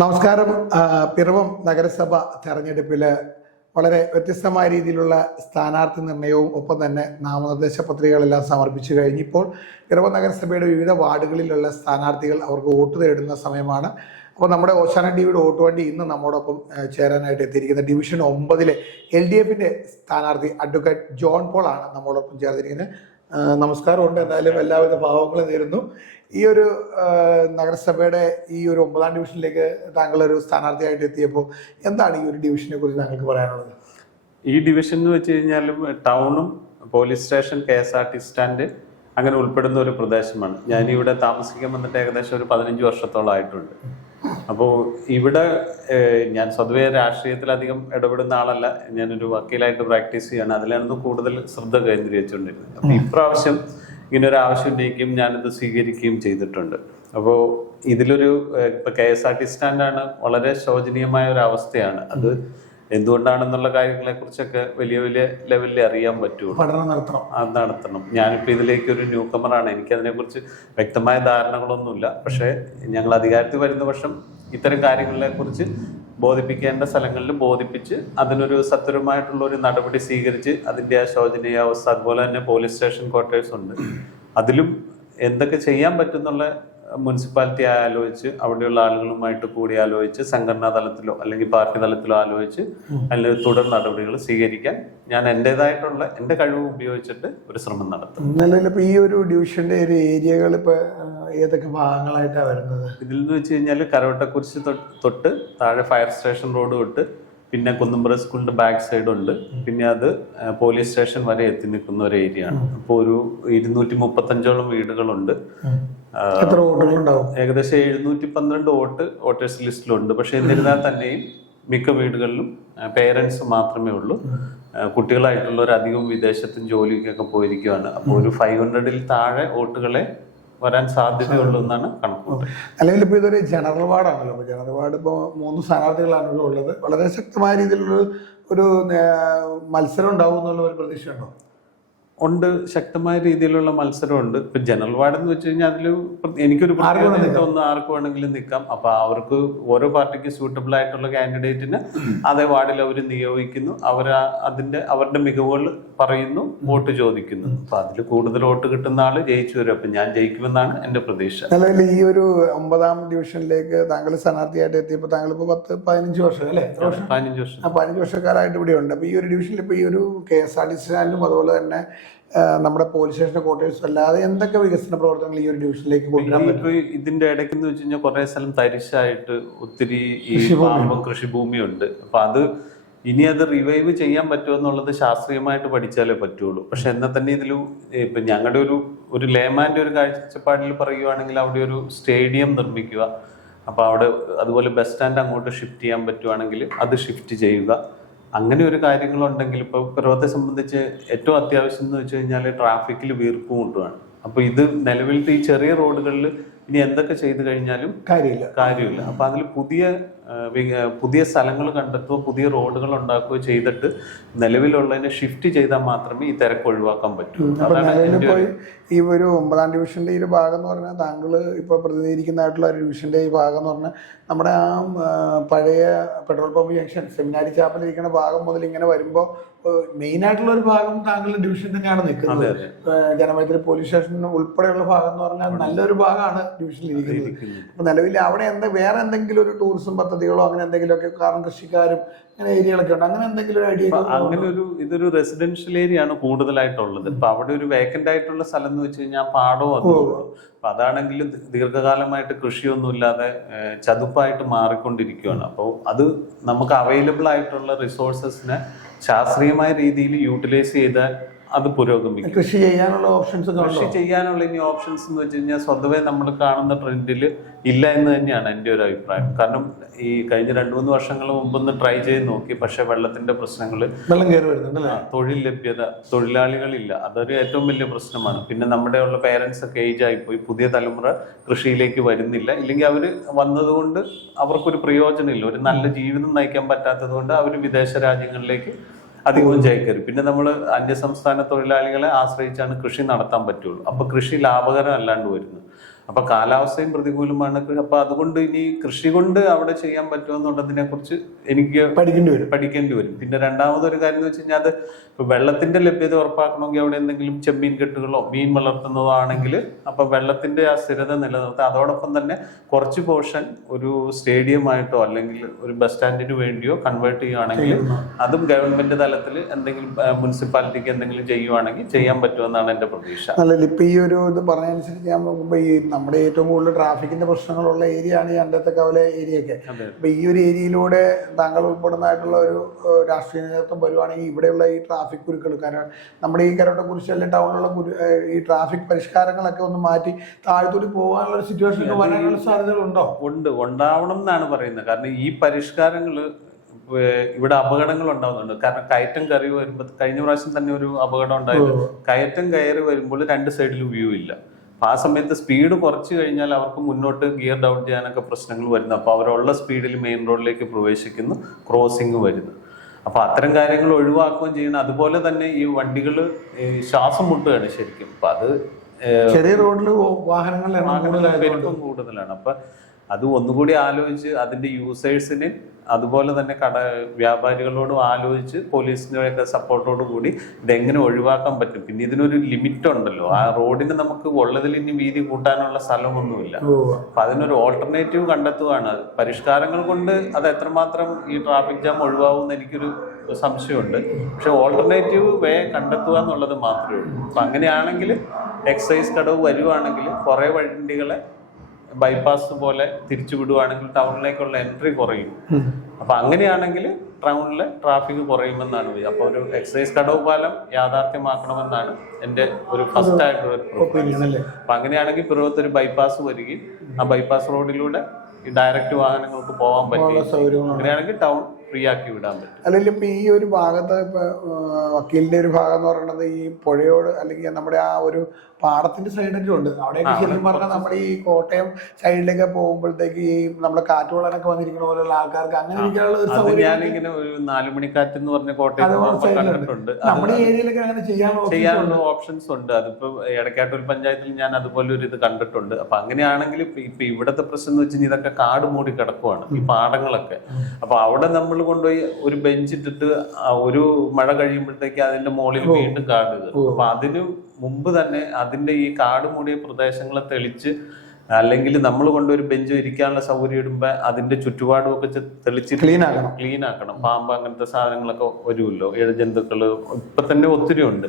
നമസ്കാരം. പിറവം നഗരസഭ തെരഞ്ഞെടുപ്പിൽ വളരെ വ്യത്യസ്തമായ രീതിയിലുള്ള സ്ഥാനാർത്ഥി നിർണയവും ഒപ്പം തന്നെ നാമനിർദ്ദേശ പത്രികകളെല്ലാം സമർപ്പിച്ചു കഴിഞ്ഞിപ്പോൾ പിറവം നഗരസഭയുടെ വിവിധ വാർഡുകളിലുള്ള സ്ഥാനാർത്ഥികൾ അവർക്ക് വോട്ട് തേടുന്ന സമയമാണ്. അപ്പോൾ നമ്മുടെ ഓശാന ടിവിയുടെ വോട്ട് വണ്ടി ഇന്ന് നമ്മോടൊപ്പം ചേരാനായിട്ട് എത്തിയിരിക്കുന്ന ഡിവിഷൻ 9 LDFിൻ്റെ സ്ഥാനാർത്ഥി അഡ്വക്കേറ്റ് ജോൺ പോൾ ആണ് നമ്മോടൊപ്പം ചേർന്നിരിക്കുന്നത്. നമസ്കാരമുണ്ട്. എന്തായാലും എല്ലാവിധ ഭാവങ്ങളും നേരുന്നു. ഈ ഒരു നഗരസഭയുടെ ഈ ഒരു 9ാം ഡിവിഷനിലേക്ക് താങ്കളൊരു സ്ഥാനാർത്ഥിയായിട്ട് എത്തിയപ്പോൾ എന്താണ് ഈ ഒരു ഡിവിഷനെ കുറിച്ച് താങ്കൾക്ക് പറയാനുള്ളത്? ഈ ഡിവിഷൻ എന്ന് വെച്ച് കഴിഞ്ഞാലും ടൗണും പോലീസ് സ്റ്റേഷൻ, KSRTC സ്റ്റാൻഡ് അങ്ങനെ ഉൾപ്പെടുന്ന ഒരു പ്രദേശമാണ്. ഞാനിവിടെ താമസിക്കാൻ വന്നിട്ട് ഏകദേശം ഒരു 15 വർഷത്തോളം ആയിട്ടുണ്ട്. അപ്പോൾ ഇവിടെ ഞാൻ സ്വതവേ രാഷ്ട്രീയത്തിലധികം ഇടപെടുന്ന ആളല്ല. ഞാനൊരു വക്കീലായിട്ട് പ്രാക്ടീസ് ചെയ്യാണ്. അതിലാണ് കൂടുതൽ ശ്രദ്ധ കേന്ദ്രീകരിച്ചുകൊണ്ടിരുന്നത്. അപ്പോൾ ഇപ്രാവശ്യം ഇങ്ങനെ ഒരു ആവശ്യം ഉന്നയിക്കുകയും ഞാനിത് സ്വീകരിക്കുകയും ചെയ്തിട്ടുണ്ട്. അപ്പോൾ ഇതിലൊരു ഇപ്പൊ KSRTC സ്റ്റാൻഡാണ് വളരെ ശോചനീയമായ ഒരു അവസ്ഥയാണ്. അത് എന്തുകൊണ്ടാണെന്നുള്ള കാര്യങ്ങളെ കുറിച്ചൊക്കെ വലിയ വലിയ ലെവലിൽ അറിയാൻ പറ്റുള്ളൂ. അത് നടത്തണം. ഞാനിപ്പോൾ ഇതിലേക്ക് ഒരു ന്യൂ കമറാണ്. എനിക്കതിനെക്കുറിച്ച് വ്യക്തമായ ധാരണകളൊന്നുമില്ല. പക്ഷേ ഞങ്ങൾ അധികാരത്തിൽ വരുന്ന വർഷം ഇത്തരം കാര്യങ്ങളെ കുറിച്ച് ബോധിപ്പിക്കേണ്ട സ്ഥലങ്ങളിൽ ബോധിപ്പിച്ച് അതിനൊരു സത്വരമായിട്ടുള്ള ഒരു നടപടി സ്വീകരിച്ച് അതിൻ്റെ ആ ശോചനീയാവസ്ഥ, അതുപോലെ തന്നെ പോലീസ് സ്റ്റേഷൻ ക്വാർട്ടേഴ്സ് ഉണ്ട്, അതിലും എന്തൊക്കെ ചെയ്യാൻ പറ്റുന്നുള്ള മുനിസിപ്പാലിറ്റി ആലോചിച്ച് അവിടെയുള്ള ആളുകളുമായിട്ട് കൂടി ആലോചിച്ച് സംഘടനാ തലത്തിലോ അല്ലെങ്കിൽ പാർട്ടി തലത്തിലോ ആലോചിച്ച് അതിൽ തുടർ നടപടികൾ സ്വീകരിക്കാൻ ഞാൻ എൻ്റെതായിട്ടുള്ള എൻ്റെ കഴിവ് ഉപയോഗിച്ചിട്ട് ഒരു ശ്രമം നടത്തും. നിലവിലിപ്പോൾ ഈ ഒരു ഡിവിഷന്റെ ഒരു ഏരിയകൾ ഇപ്പോൾ ഏതൊക്കെ ഭാഗങ്ങളായിട്ടാണ് വരുന്നത്? ഇതിൽ നിന്ന് വെച്ച് കഴിഞ്ഞാൽ കരോട്ടക്കുരിശ് തൊട്ട് താഴെ ഫയർ സ്റ്റേഷൻ റോഡ് തൊട്ട് പിന്നെ കുന്നുംപുറ സ്കൂളിന്റെ ബാക്ക് സൈഡ് ഉണ്ട്. പിന്നെ അത് പോലീസ് സ്റ്റേഷൻ വരെ എത്തി നിൽക്കുന്ന ഒരു ഏരിയ ആണ്. അപ്പോൾ ഒരു 235ഓളം വീടുകളുണ്ട്. ഏകദേശം 712 വോട്ടേഴ്സ് ലിസ്റ്റിലുണ്ട്. പക്ഷെ എന്നിരുന്നാൽ തന്നെയും മിക്ക വീടുകളിലും പേരൻസ് മാത്രമേ ഉള്ളൂ. കുട്ടികളായിട്ടുള്ളവർ അധികം വിദേശത്തും ജോലിക്കൊക്കെ പോയിരിക്കുകയാണ്. അപ്പോൾ ഒരു 500ൽ താഴെ വോട്ടുകളെ വരാൻ സാധ്യതയുള്ളൂ എന്നാണ് കണക്കുകൂട്ടൽ. അല്ലെങ്കിൽ ഇപ്പോൾ ഇതൊരു ജനറൽ വാർഡാണല്ലോ. അപ്പോൾ ജനറൽ വാർഡ് ഇപ്പോൾ 3 സ്ഥാനാർത്ഥികളാണല്ലോ ഉള്ളത്. വളരെ ശക്തമായ രീതിയിലുള്ള ഒരു മത്സരം ഉണ്ടാവും എന്നുള്ള ഒരു പ്രതീക്ഷയുണ്ടോ? ഉണ്ട്, ശക്തമായ രീതിയിലുള്ള മത്സരമുണ്ട്. ഇപ്പൊ ജനറൽ വാർഡ് എന്ന് വെച്ച് കഴിഞ്ഞാൽ അതിൽ എനിക്കൊരു ഒന്ന് ആർക്ക് വേണമെങ്കിലും നിൽക്കാം. അപ്പൊ അവർക്ക് ഓരോ പാർട്ടിക്ക് സ്യൂട്ടബിൾ ആയിട്ടുള്ള കാൻഡിഡേറ്റിന് അതേ വാർഡിൽ അവർ നിയോഗിക്കുന്നു. അവരുടെ മികവുകൾ പറയുന്നു, വോട്ട് ചോദിക്കുന്നു. അപ്പൊ അതിൽ കൂടുതൽ വോട്ട് കിട്ടുന്ന ആള് ജയിച്ചു വരും. അപ്പൊ ഞാൻ ജയിക്കുമെന്നാണ് എന്റെ പ്രതീക്ഷ. നിലവിൽ ഈ ഒരു 9ാം ഡിവിഷനിലേക്ക് താങ്കൾ സ്ഥാനാർത്ഥിയായിട്ട് എത്തിയപ്പോൾ താങ്കൾ ഇപ്പോൾ 10-15 വർഷം അല്ലേ? 15 വർഷക്കാരായിട്ട് ഇവിടെ ഉണ്ട്. അപ്പൊ ഈ ഒരു ഡിവിഷനിൽ ഇപ്പൊ ഈ ഒരു KSRTC സ്റ്റാൻഡും അതുപോലെ തന്നെ നമ്മുടെ പോലീസ് സ്റ്റേഷന്റെ ക്വാർട്ടേഴ്സും അല്ലാതെ എന്തൊക്കെ വികസന പ്രവർത്തനങ്ങൾ ഈ ഒരു ഡിവിഷനിലേക്ക് കൊണ്ടുവരാൻ പറ്റും? ഇതിന്റെ ഇടയ്ക്ക് എന്ന് വെച്ച് കഴിഞ്ഞാൽ കുറെ സ്ഥലം തരിശായിട്ട് ഒത്തിരി ഈ കൃഷിഭൂമിയുണ്ട്. അപ്പൊ അത് ഇനി അത് റിവൈവ് ചെയ്യാൻ പറ്റുമോ എന്നുള്ളത് ശാസ്ത്രീയമായിട്ട് പഠിച്ചാലേ പറ്റുള്ളൂ. പക്ഷെ എന്നാൽ തന്നെ ഇതിൽ ഇപ്പൊ ഞങ്ങളുടെ ഒരു ലേമാന്റെ ഒരു കാഴ്ചപ്പാടിൽ പറയുകയാണെങ്കിൽ അവിടെ ഒരു സ്റ്റേഡിയം നിർമ്മിക്കുക. അപ്പൊ അവിടെ അതുപോലെ ബസ് സ്റ്റാൻഡ് അങ്ങോട്ട് ഷിഫ്റ്റ് ചെയ്യാൻ പറ്റുവാണെങ്കിൽ അത് ഷിഫ്റ്റ് ചെയ്യുക. അങ്ങനെ ഒരു കാര്യങ്ങളുണ്ടെങ്കിൽ ഇപ്പോൾ പിറവത്തെ സംബന്ധിച്ച് ഏറ്റവും അത്യാവശ്യം എന്ന് വെച്ച് കഴിഞ്ഞാൽ ട്രാഫിക്കിൽ വീർപ്പ് കൊണ്ടുവാണ്. അപ്പോൾ ഇത് നിലവിലത്തെ ഈ ചെറിയ റോഡുകളിൽ ഇനി എന്തൊക്കെ ചെയ്തു കഴിഞ്ഞാലും കാര്യമില്ല. അപ്പൊ അതിൽ പുതിയ സ്ഥലങ്ങൾ കണ്ടെത്തുകയോ പുതിയ റോഡുകൾ ഉണ്ടാക്കുകയോ ചെയ്തിട്ട് നിലവിലുള്ളതിനെ ഷിഫ്റ്റ് ചെയ്താൽ മാത്രമേ ഈ തിരക്ക് ഒഴിവാക്കാൻ പറ്റൂ. ഈ ഒരു 9ാം ഡിവിഷന്റെ ഈ ഒരു ഭാഗം എന്ന് പറഞ്ഞാൽ താങ്കൾ ഇപ്പൊ പ്രതിനിധീകരിക്കുന്നതായിട്ടുള്ള ഡിവിഷന്റെ ഈ ഭാഗം എന്ന് പറഞ്ഞാൽ നമ്മുടെ ആ പഴയ പെട്രോൾ പമ്പ് ജംഗ്ഷൻ സെമിനാരി ചാപ്പലിരിക്കുന്ന ഭാഗം മുതൽ ഇങ്ങനെ വരുമ്പോൾ മെയിൻ ആയിട്ടുള്ള ഒരു ഭാഗം താങ്കളുടെ ഡിവിഷൻ തന്നെയാണ് നിൽക്കുന്നത്. ജനമൈത്രി പോലീസ് സ്റ്റേഷൻ ഉൾപ്പെടെയുള്ള ഭാഗം എന്ന് പറഞ്ഞാൽ നല്ലൊരു ഭാഗമാണ് ഡിവിഷനിൽ ഇരിക്കുന്നത്. അപ്പൊ നിലവിൽ അവിടെ വേറെ എന്തെങ്കിലും ഒരു ടൂറിസം പദ്ധതികളോ അങ്ങനെ എന്തെങ്കിലുമൊക്കെ, കാരണം കൃഷിക്കാരും അങ്ങനെ ഏരിയകളൊക്കെ ഉണ്ട്, അങ്ങനെ എന്തെങ്കിലും ഒരു ഐഡിയ? അങ്ങനെ ഇതൊരു റെസിഡൻഷ്യൽ ഏരിയ ആണ് കൂടുതലായിട്ടുള്ളത്. ഇപ്പൊ അവിടെ ഒരു വേക്കന്റ് ആയിട്ടുള്ള സ്ഥലം എന്ന് വെച്ച് കഴിഞ്ഞാൽ പാടവും അതുള്ളൂ. അപ്പൊ അതാണെങ്കിൽ ദീർഘകാലമായിട്ട് കൃഷിയൊന്നും ഇല്ലാതെ ചതുപ്പായിട്ട് മാറിക്കൊണ്ടിരിക്കുകയാണ്. അപ്പോൾ അത് നമുക്ക് അവൈലബിൾ ആയിട്ടുള്ള റിസോഴ്സസിനെ ശാസ്ത്രീയമായ രീതിയിൽ യൂട്ടിലൈസ് ചെയ്താൽ അത് പുരോഗമിക്കും. കൃഷി ചെയ്യാനുള്ള ഇനി ഓപ്ഷൻസ് എന്ന് വെച്ച് കഴിഞ്ഞാൽ സ്വതവേ നമ്മൾ കാണുന്ന ട്രെൻഡിൽ ഇല്ല എന്ന് തന്നെയാണ് എൻ്റെ ഒരു അഭിപ്രായം. കാരണം ഈ കഴിഞ്ഞ 2-3 വർഷങ്ങൾ മുമ്പൊന്ന് ട്രൈ ചെയ്ത് നോക്കി. പക്ഷെ വെള്ളത്തിന്റെ പ്രശ്നങ്ങൾ, തൊഴിൽ ലഭ്യത, തൊഴിലാളികളില്ല, അതൊരു ഏറ്റവും വലിയ പ്രശ്നമാണ്. പിന്നെ നമ്മുടെ ഉള്ള പേരൻസ് ഒക്കെ ഏജ് ആയിപ്പോയി, പുതിയ തലമുറ കൃഷിയിലേക്ക് വരുന്നില്ല. ഇല്ലെങ്കിൽ അവർ വന്നതുകൊണ്ട് അവർക്കൊരു പ്രയോജനമില്ല. ഒരു നല്ല ജീവിതം നയിക്കാൻ പറ്റാത്തത് കൊണ്ട് അവർ വിദേശ രാജ്യങ്ങളിലേക്ക് അധികവും ചേക്കരും. പിന്നെ നമ്മൾ അന്യസംസ്ഥാന തൊഴിലാളികളെ ആശ്രയിച്ചാണ് കൃഷി നടത്താൻ പറ്റുള്ളൂ. അപ്പൊ കൃഷി ലാഭകരം അല്ലാണ്ട് വരുന്നു. അപ്പൊ കാലാവസ്ഥയും പ്രതികൂലമാണ്. അപ്പൊ അതുകൊണ്ട് ഇനി കൃഷി കൊണ്ട് അവിടെ ചെയ്യാൻ പറ്റുമെന്നുള്ളതിനെ കുറിച്ച് എനിക്ക് പഠിക്കേണ്ടി വരും. പിന്നെ രണ്ടാമതൊരു കാര്യം എന്ന് വെച്ച് കഴിഞ്ഞാൽ അത് ഇപ്പൊ വെള്ളത്തിന്റെ ലഭ്യത ഉറപ്പാക്കണമെങ്കിൽ അവിടെ എന്തെങ്കിലും ചെമ്മീൻ കെട്ടുകളോ മീൻ വളർത്തുന്നതോ ആണെങ്കിൽ അപ്പൊ വെള്ളത്തിന്റെ ആ സ്ഥിരത നിലനിർത്തുക. അതോടൊപ്പം തന്നെ കുറച്ച് പോർഷൻ ഒരു സ്റ്റേഡിയമായിട്ടോ അല്ലെങ്കിൽ ഒരു ബസ് സ്റ്റാൻഡിന് വേണ്ടിയോ കൺവേർട്ട് ചെയ്യുകയാണെങ്കിൽ അതും ഗവൺമെന്റ് തലത്തിൽ എന്തെങ്കിലും മുനിസിപ്പാലിറ്റിക്ക് എന്തെങ്കിലും ചെയ്യുവാണെങ്കിൽ ചെയ്യാൻ പറ്റുമെന്നാണ് എന്റെ പ്രതീക്ഷ. അല്ലല്ല, ഇപ്പൊ ഈ ഒരു ഇത് പറഞ്ഞനുസരിച്ച് ഞാൻ നോക്കുമ്പോ ഈ നമ്മുടെ ഏറ്റവും കൂടുതൽ ട്രാഫിക്കിന്റെ പ്രശ്നങ്ങളുള്ള ഏരിയ ആണ് ഈ അണ്ടത്തക്കവല ഏരിയയൊക്കെ. അപ്പൊ ഈ ഒരു ഏരിയയിലൂടെ താങ്കൾ ഉൾപ്പെടുന്നതായിട്ടുള്ള ഒരു രാഷ്ട്രീയ നേതൃത്വം വരുവാണെങ്കിൽ ഇവിടെയുള്ള ഈ ട്രാഫിക് കുരുക്കൾ, കാരണം നമ്മുടെ ഈ കരോട്ടക്കുറിശി അല്ലെങ്കിൽ ടൗണിലുള്ള ഈ ട്രാഫിക് പരിഷ്കാരങ്ങളൊക്കെ ഒന്ന് മാറ്റി താഴ്ത്തൂടി പോകാനുള്ള ഒരു സിറ്റുവേഷൻ വരാനുള്ള സാധ്യതകളുണ്ടോ? ഉണ്ടാവണം എന്നാണ് പറയുന്നത്. കാരണം ഈ പരിഷ്കാരങ്ങള് ഇവിടെ അപകടങ്ങൾ ഉണ്ടാവുന്നുണ്ട്. കാരണം കയറ്റം കയറി വരുമ്പോൾ കഴിഞ്ഞ പ്രാവശ്യം തന്നെ ഒരു അപകടം ഉണ്ടായത്. കയറ്റം കയറി വരുമ്പോൾ രണ്ട് സൈഡിലും വ്യൂ ഇല്ല. അപ്പൊ ആ സമയത്ത് സ്പീഡ് കുറച്ച് കഴിഞ്ഞാൽ അവർക്ക് മുന്നോട്ട് ഗിയർ ഡൗൺ ചെയ്യാനൊക്കെ പ്രശ്നങ്ങൾ വരുന്നു. അപ്പൊ അവരുള്ള സ്പീഡിൽ മെയിൻ റോഡിലേക്ക് പ്രവേശിക്കുന്നു, ക്രോസിംഗ് വരുന്നു. അപ്പൊ അത്തരം കാര്യങ്ങൾ ഒഴിവാക്കുകയും ചെയ്യണം. അതുപോലെ തന്നെ ഈ വണ്ടികൾ ശ്വാസം മുട്ടുകയാണ് ശരിക്കും. അപ്പൊ അത് ചെറിയ റോഡിൽ വാഹനങ്ങളുടെ പെരുപ്പം കൂടുതലാണ്. അപ്പൊ അത് ഒന്നുകൂടി ആലോചിച്ച് അതിന്റെ യൂസേഴ്സിന് അതുപോലെ തന്നെ വ്യാപാരികളോടും ആലോചിച്ച് പോലീസിന്റെ സപ്പോർട്ടോട് കൂടി ഇതെങ്ങനെ ഒഴിവാക്കാൻ പറ്റും. പിന്നെ ഇതിനൊരു ലിമിറ്റ് ഉണ്ടല്ലോ, ആ റോഡിന് നമുക്ക് ഉള്ളതിൽ ഇനി വീതി കൂട്ടാനുള്ള സ്ഥലമൊന്നുമില്ല. അപ്പൊ അതിനൊരു ഓൾട്ടർനേറ്റീവ് കണ്ടെത്തുകയാണ്. പരിഷ്കാരങ്ങൾ കൊണ്ട് അത് എത്രമാത്രം ഈ ട്രാഫിക് ജാം ഒഴിവാകുമെന്ന് എനിക്കൊരു സംശയമുണ്ട്. പക്ഷെ ഓൾട്ടർനേറ്റീവ് വേ കണ്ടെത്തുക എന്നുള്ളത് മാത്രമേ ഉള്ളൂ. അപ്പൊ അങ്ങനെയാണെങ്കിൽ എക്സൈസ് കടവ് വരുവാണെങ്കിൽ കുറെ വണ്ടികളെ ബൈപ്പാസ് പോലെ തിരിച്ചു വിടുവാണെങ്കിൽ ടൗണിലേക്കുള്ള എൻട്രി കുറയും. അപ്പൊ അങ്ങനെയാണെങ്കിൽ ടൗണിലെ ട്രാഫിക് കുറയുമെന്നാണ്. അപ്പൊ ഒരു എക്സൈസ് കടവ് പാലം യാഥാർത്ഥ്യമാക്കണമെന്നാണ് എന്റെ ഒരു ഫസ്റ്റ് ആയിട്ടുള്ള ഒപ്പീനിയൻ. അപ്പൊ അങ്ങനെയാണെങ്കിൽ പിറവത്ത് ഒരു ബൈപ്പാസ് വരികയും ആ ബൈപ്പാസ് റോഡിലൂടെ ഈ ഡയറക്റ്റ് വാഹനങ്ങൾക്ക് പോകാൻ പറ്റും. അങ്ങനെയാണെങ്കിൽ ടൗൺ ഫ്രീ ആക്കി വിടാൻ പറ്റും. അല്ലെങ്കിൽ ഇപ്പൊ ഈ ഒരു ഭാഗത്ത് ഇപ്പൊ വക്കീലിന്റെ ഒരു ഭാഗം എന്ന് പറയുന്നത് ഈ പുഴയോട് അല്ലെങ്കിൽ നമ്മുടെ ആ ഒരു പാടത്തിന്റെ സൈഡൊക്കെ ഉണ്ട്. അവിടെയൊക്കെ ശരിക്കും പറഞ്ഞാൽ നമ്മുടെ ഈ കോട്ടയം സൈഡിലേക്ക് പോകുമ്പോഴത്തേക്ക് ഈ നമ്മുടെ കാറ്റുവളനൊക്കെ വന്നിരിക്കുന്ന പോലെയുള്ള ആൾക്കാർക്ക് അങ്ങനെ ഇരിക്കാനുള്ള ഞാനിങ്ങനെ ഒരു 4 മണിക്കാറ്റ് എന്ന് പറഞ്ഞ കോട്ടയം കണ്ടിട്ടുണ്ട്. നമ്മുടെ ഏരിയയിലൊക്കെ അങ്ങനെ ചെയ്യാനുള്ള ഓപ്ഷൻസ് ഉണ്ട്. അതിപ്പോ എടക്കാട്ടൂർ പഞ്ചായത്തിൽ ഞാൻ അതുപോലെ ഒരു ഇത് കണ്ടിട്ടുണ്ട്. അപ്പൊ അങ്ങനെയാണെങ്കിൽ ഇപ്പൊ ഇവിടത്തെ പ്രശ്നം എന്ന് വെച്ചാൽ ഇതൊക്കെ കാട് മൂടി കിടക്കുവാണ് ഈ പാടങ്ങളൊക്കെ. അപ്പൊ അവിടെ നമ്മൾ കൊണ്ടുപോയി ഒരു ബെഞ്ച് ഇട്ടിട്ട് ഒരു മഴ കഴിയുമ്പോഴത്തേക്ക് അതിന്റെ മുകളിൽ വീണ്ടും കാട് കയറും. അപ്പൊ അതിന് മുമ്പ് തന്നെ അതിന്റെ ഈ കാട് മൂടിയ പ്രദേശങ്ങളെ തെളിച്ച് അല്ലെങ്കിൽ നമ്മൾ കൊണ്ടൊരു ബെഞ്ച് ഇരിക്കാനുള്ള സൗകര്യം ഇടുമ്പോ അതിന്റെ ചുറ്റുപാടും ഒക്കെ തെളിച്ച് ക്ലീൻ ആക്കണം. പാമ്പ് അങ്ങനത്തെ സാധനങ്ങളൊക്കെ വരുമല്ലോ, ഇഴജന്തുക്കള് ഇപ്പൊ തന്നെ ഒത്തിരി ഉണ്ട്.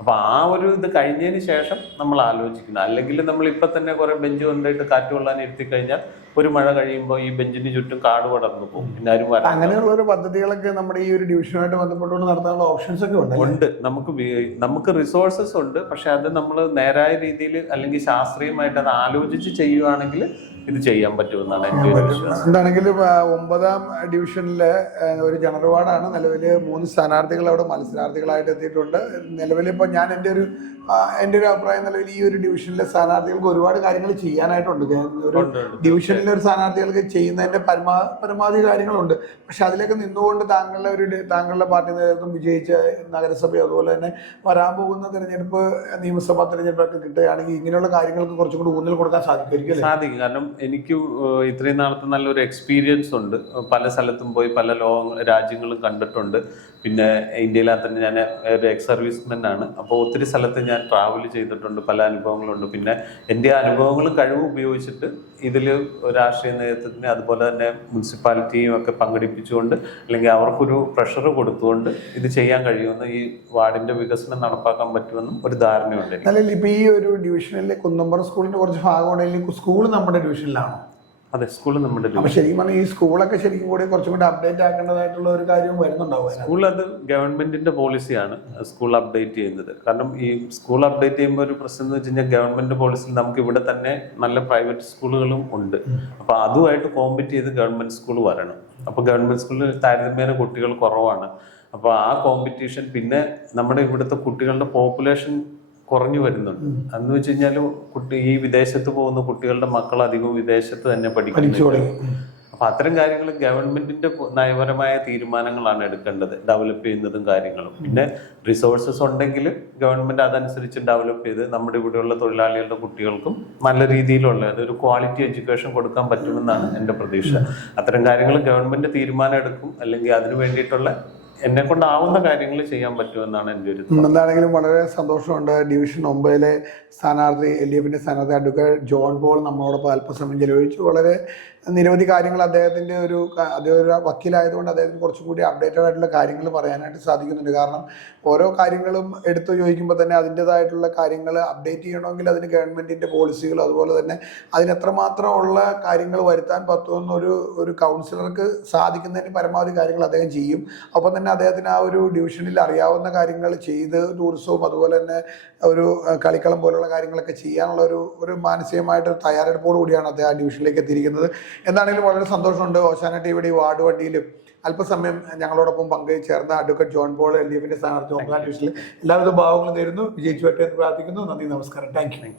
അപ്പൊ ആ ഒരു ഇത് കഴിഞ്ഞതിന് ശേഷം നമ്മൾ ആലോചിക്കണം. അല്ലെങ്കിൽ നമ്മൾ ഇപ്പൊ തന്നെ കുറെ ബെഞ്ച് കൊണ്ടായിട്ട് കാറ്റ് കൊള്ളാൻ ഇരുത്തി കഴിഞ്ഞാൽ ഒരു മഴ കഴിയുമ്പോൾ ഈ ബെഞ്ചിന് ചുറ്റും കാട് പടർന്നു പോകും. പിന്നെ ആരും വരാം. അങ്ങനെയുള്ള ഒരു പദ്ധതികളൊക്കെ നമ്മുടെ ഈ ഒരു ഡിവിഷനുമായിട്ട് ബന്ധപ്പെട്ടുകൊണ്ട് നടത്താനുള്ള ഓപ്ഷൻസ് ഒക്കെ ഉണ്ട്. നമുക്ക് റിസോഴ്സസ് ഉണ്ട്. പക്ഷെ അത് നമ്മൾ നേരായ രീതിയിൽ അല്ലെങ്കിൽ ശാസ്ത്രീയമായിട്ട് അത് ആലോചിച്ച് ചെയ്യുകയാണെങ്കിൽ ഇത് ചെയ്യാൻ പറ്റുമെന്നാണ് എൻ്റെ ഒരു വിശ്വാസം. എന്താണെങ്കിലും 9ാം ഡിവിഷനിലെ ഒരു ജനറൽ വാർഡാണ്. നിലവിൽ 3 സ്ഥാനാർത്ഥികൾ അവിടെ മത്സരാർത്ഥികളായിട്ട് എത്തിയിട്ടുണ്ട്. നിലവിലിപ്പോൾ ഞാൻ എൻ്റെ ഒരു അഭിപ്രായം നിലവിൽ ഈ ഒരു ഡിവിഷനിലെ സ്ഥാനാർത്ഥികൾക്ക് ഒരുപാട് കാര്യങ്ങൾ ചെയ്യാനായിട്ടുണ്ട്. ഒരു ഡിവിഷനിലെ ഒരു സ്ഥാനാർത്ഥികൾക്ക് ചെയ്യുന്നതിന്റെ പരമാവധി കാര്യങ്ങളുണ്ട്. പക്ഷെ അതിലേക്ക് നിന്നുകൊണ്ട് താങ്കളുടെ പാർട്ടി നേതൃത്വം വിജയിച്ച നഗരസഭ അതുപോലെ തന്നെ വരാൻ പോകുന്ന തെരഞ്ഞെടുപ്പ് നിയമസഭാ തെരഞ്ഞെടുപ്പൊക്കെ കിട്ടുകയാണെങ്കിൽ ഇങ്ങനെയുള്ള കാര്യങ്ങൾക്ക് കുറച്ചും കൂടി ഊന്നൽ കൊടുക്കാൻ സാധിക്കും. കാരണം എനിക്ക് ഇത്രയും നാളത്തെ നല്ലൊരു എക്സ്പീരിയൻസ് ഉണ്ട്. പല സ്ഥലത്തും പോയി പല രാജ്യങ്ങളും കണ്ടിട്ടുണ്ട്. പിന്നെ ഇന്ത്യയിലെ തന്നെ ഞാൻ ഒരു എക്സ് സർവീസ്മെൻ ആണ്. അപ്പോൾ ഒത്തിരി സ്ഥലത്ത് ഞാൻ ട്രാവൽ ചെയ്തിട്ടുണ്ട്. പല അനുഭവങ്ങളുണ്ട്. പിന്നെ എൻ്റെ അനുഭവങ്ങളും കഴിവും ഉപയോഗിച്ചിട്ട് ഇതിൽ രാഷ്ട്രീയ നേതൃത്വത്തിന് അതുപോലെ തന്നെ മുനിസിപ്പാലിറ്റിയും ഒക്കെ പങ്കെടുപ്പിച്ചുകൊണ്ട് അല്ലെങ്കിൽ അവർക്കൊരു പ്രഷർ കൊടുത്തുകൊണ്ട് ഇത് ചെയ്യാൻ കഴിയുമെന്ന്, ഈ വാർഡിന്റെ വികസനം നടപ്പാക്കാൻ പറ്റുമെന്നും ഒരു ധാരണയുണ്ട്. അല്ലെങ്കിൽ ഇപ്പൊ ഈ ഒരു ഡിവിഷനിലെ കുന്നമ്പറം സ്കൂളിന്റെ കുറച്ച് ഭാഗമുണ്ടെങ്കിൽ സ്കൂൾ നമ്മുടെ ഡിവിഷനിലാണോ? അതെ, സ്കൂൾ നമ്മുടെ ശരിക്കും പറഞ്ഞാൽ ഈ സ്കൂളൊക്കെ ശരിക്കും കൂടി കുറച്ചും കൂടി അപ്ഡേറ്റ് ആക്കേണ്ടതായിട്ടുള്ള ഒരു കാര്യം വരുന്നുണ്ടാവും. സ്കൂൾ അത് ഗവൺമെന്റിന്റെ പോളിസിയാണ് സ്കൂൾ അപ്ഡേറ്റ് ചെയ്യുന്നത്. കാരണം ഈ സ്കൂൾ അപ്ഡേറ്റ് ചെയ്യുമ്പോൾ ഒരു പ്രശ്നം എന്ന് വെച്ച് കഴിഞ്ഞാൽ ഗവൺമെന്റ് പോളിസിയിൽ നമുക്ക് ഇവിടെ തന്നെ നല്ല പ്രൈവറ്റ് സ്കൂളുകളും ഉണ്ട്. അപ്പൊ അതുമായിട്ട് കോമ്പറ്റ് ചെയ്ത് ഗവൺമെന്റ് സ്കൂൾ വരണം. അപ്പൊ ഗവൺമെന്റ് സ്കൂളിൽ താരതമ്യേന കുട്ടികൾ കുറവാണ്. അപ്പൊ ആ കോമ്പറ്റീഷൻ, പിന്നെ നമ്മുടെ ഇവിടുത്തെ കുട്ടികളുടെ പോപ്പുലേഷൻ കുറഞ്ഞു വരുന്നുണ്ട്. എന്ന് വെച്ച് കഴിഞ്ഞാൽ ഈ വിദേശത്ത് പോകുന്ന കുട്ടികളുടെ മക്കൾ അധികവും വിദേശത്ത് തന്നെ പഠിക്കുന്നു. അപ്പൊ അത്തരം കാര്യങ്ങൾ ഗവൺമെന്റിന്റെ നയപരമായ തീരുമാനങ്ങളാണ് എടുക്കേണ്ടത്, ഡെവലപ്പ് ചെയ്യുന്നതും കാര്യങ്ങളും. പിന്നെ റിസോഴ്സസ് ഉണ്ടെങ്കിൽ ഗവൺമെന്റ് അതനുസരിച്ച് ഡെവലപ്പ് ചെയ്ത് നമ്മുടെ ഇവിടെയുള്ള തൊഴിലാളികളുടെ കുട്ടികൾക്കും നല്ല രീതിയിലുള്ള ഒരു ക്വാളിറ്റി എഡ്യൂക്കേഷൻ കൊടുക്കാൻ പറ്റുമെന്നാണ് എൻ്റെ പ്രതീക്ഷ. അത്തരം കാര്യങ്ങൾ ഗവൺമെന്റ് തീരുമാനം എടുക്കും, അല്ലെങ്കിൽ അതിനു വേണ്ടിയിട്ടുള്ള എന്നെ കൊണ്ടാവുന്ന കാര്യങ്ങൾ ചെയ്യാൻ പറ്റുമെന്നാണ് എൻ്റെ ഒരു. എന്താണെങ്കിലും വളരെ സന്തോഷമുണ്ട്. ഡിവിഷൻ 9 സ്ഥാനാർത്ഥി LDFന്റെ സ്ഥാനാർത്ഥി അഡ്വക്കേറ്റ് ജോൺ പോൾ നമ്മളോടൊപ്പം അല്പസമയം ചെലവഴിച്ചു. വളരെ നിരവധി കാര്യങ്ങൾ അദ്ദേഹം ഒരു വക്കീലായതുകൊണ്ട് അദ്ദേഹത്തിന് കുറച്ചും കൂടി അപ്ഡേറ്റഡ് ആയിട്ടുള്ള കാര്യങ്ങൾ പറയാനായിട്ട് സാധിക്കുന്നുണ്ട്. കാരണം ഓരോ കാര്യങ്ങളും എടുത്തു ചോദിക്കുമ്പോൾ തന്നെ അതിൻ്റെതായിട്ടുള്ള കാര്യങ്ങൾ അപ്ഡേറ്റ് ചെയ്യണമെങ്കിൽ അതിന് ഗവൺമെന്റിന്റെ പോളിസികൾ, അതുപോലെ തന്നെ അതിനെത്രമാത്രം ഉള്ള കാര്യങ്ങൾ വരുത്താൻ പറ്റുമെന്ന് ഒരു കൗൺസിലർക്ക് സാധിക്കുന്നതിന് പരമാവധി കാര്യങ്ങൾ അദ്ദേഹം ചെയ്യും. ഒപ്പം തന്നെ അദ്ദേഹത്തിന് ആ ഒരു ഡിവിഷനിൽ അറിയാവുന്ന കാര്യങ്ങൾ ചെയ്ത് ടൂറിസവും അതുപോലെ തന്നെ ഒരു കളിക്കളം പോലുള്ള കാര്യങ്ങളൊക്കെ ചെയ്യാനുള്ള ഒരു മാനസികമായിട്ട് തയ്യാറെടുപ്പോടു കൂടിയാണ് അദ്ദേഹം ആ ഡിവിഷനിലേക്ക് എത്തിയിരിക്കുന്നത്. എന്താണെങ്കിലും വളരെ സന്തോഷമുണ്ട്. ഓശാന ടിവിയുടെ വാർഡ് വണ്ടിയിലും അല്പസമയം ഞങ്ങളോടൊപ്പം പങ്കുചേർന്ന അഡ്വക്കേറ്റ് ജോൺ പോൾ LDFന്റെ സ്ഥാനാർത്ഥി 9 ഡിവിഷനിൽ എല്ലാവിധ ഭാവങ്ങളും നേരുന്നു. വിജയിച്ചു വരട്ടെ എന്ന് പ്രാർത്ഥിക്കുന്നു. നന്ദി, നമസ്കാരം. Thank you.